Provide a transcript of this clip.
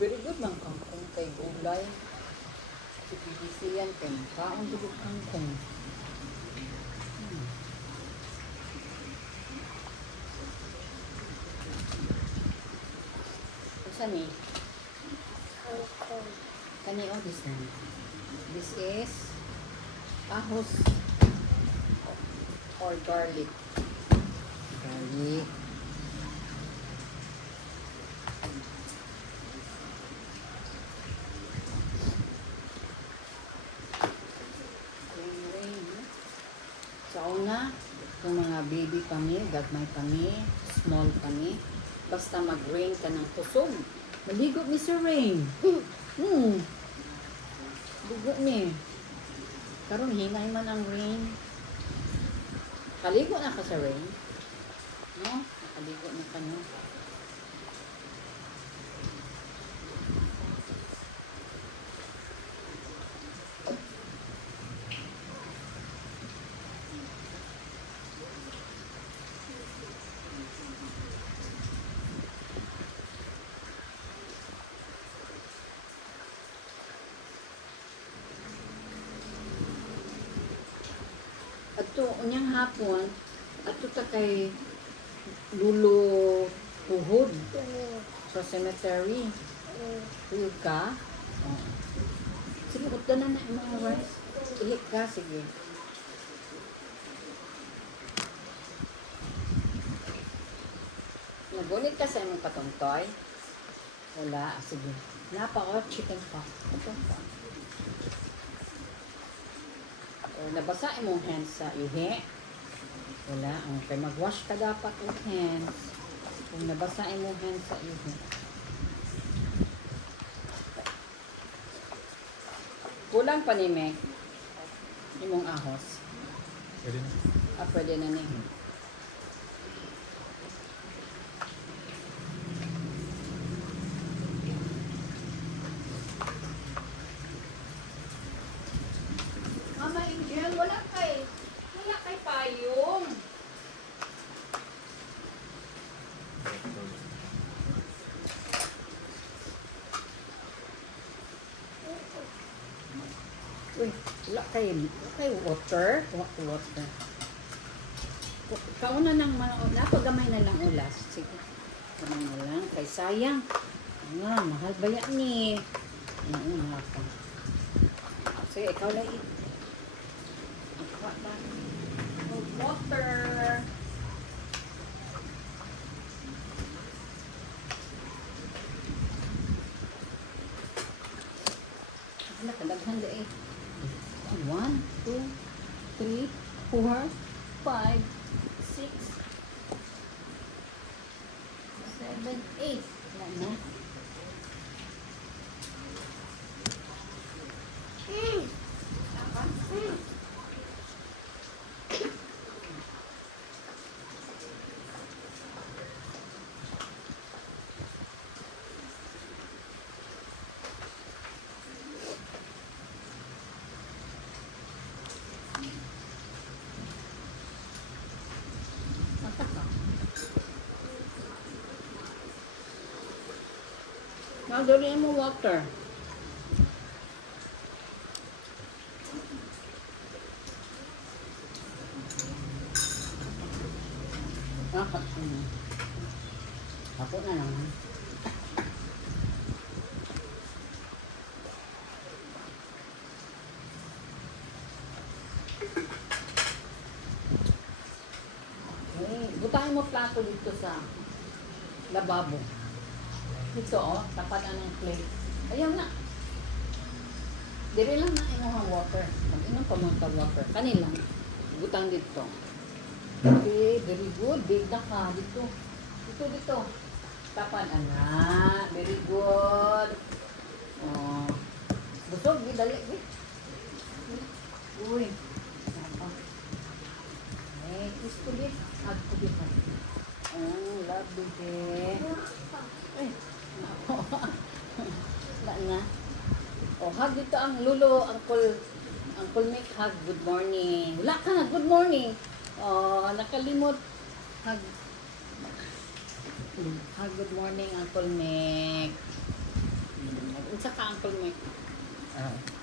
Very good man kangkong kay gulay. Si PBC yan kay kaon dugog kangkong. Ni kani this one. This is ahos or garlic. Garlic. Sa una, kung mga baby kami, gagmay kami, small kami, basta mag-rain ka ng kusog. Maligo ni Sir Rain. Dugo ni. Karon hingay man ang rain. Kaligo na ka sa rain. No? Nakaligo na ka no? Ato unyang hapon ato ta kay lulo tuhod sa cemetery. Tuhod ka? Oh. Sige, utda na na mga rice. Ihit ka, sige. Nagunit ka sa imong patungtoy? Wala, sige. Napa ko, chicken pa. Ito pa. Nabasa imong hands sa ihi. Wala. Okay, mag-wash ka dapat yung hands. Kung nabasa imong hands sa ihi. Kulang pa ni Mek. Imong ahos. Pwede na. Pwede na ni. Wala kay payong. Uy, wala kay water. Water. Kauna nang napagamay na lang ulas. Sige. Gamay na lang. Kay sayang. Nga, mahal ba yan ni? Nauna ka. Sige, ikaw lang water. Wala ka daghan da eh. 1, 2, 3, 4, 5, 6, 7, 8. Wala na. Magdali mo water. Ako na naman. Butahin mo plato dito sa lababo. Dito tapat na ng plate. Ayaw na. Dire lang na inuhang water. Mag-inom pa mga water. Kanilang. Butang dito. Okay, very good. Big na ka. Dito. Dito. Tapan, anak. Very good. Oh. Busog, dali. Uy. Eh, kiss ko din. Hug ko din. Oh, love din. Eh. Wala na. Oh, hug dito ang lulo, Uncle Mick, hug, good morning. Wala ka na, good morning. Oh, nakalimot. Hug. Hug, good morning, Uncle Mick. sample mo eh. Ah.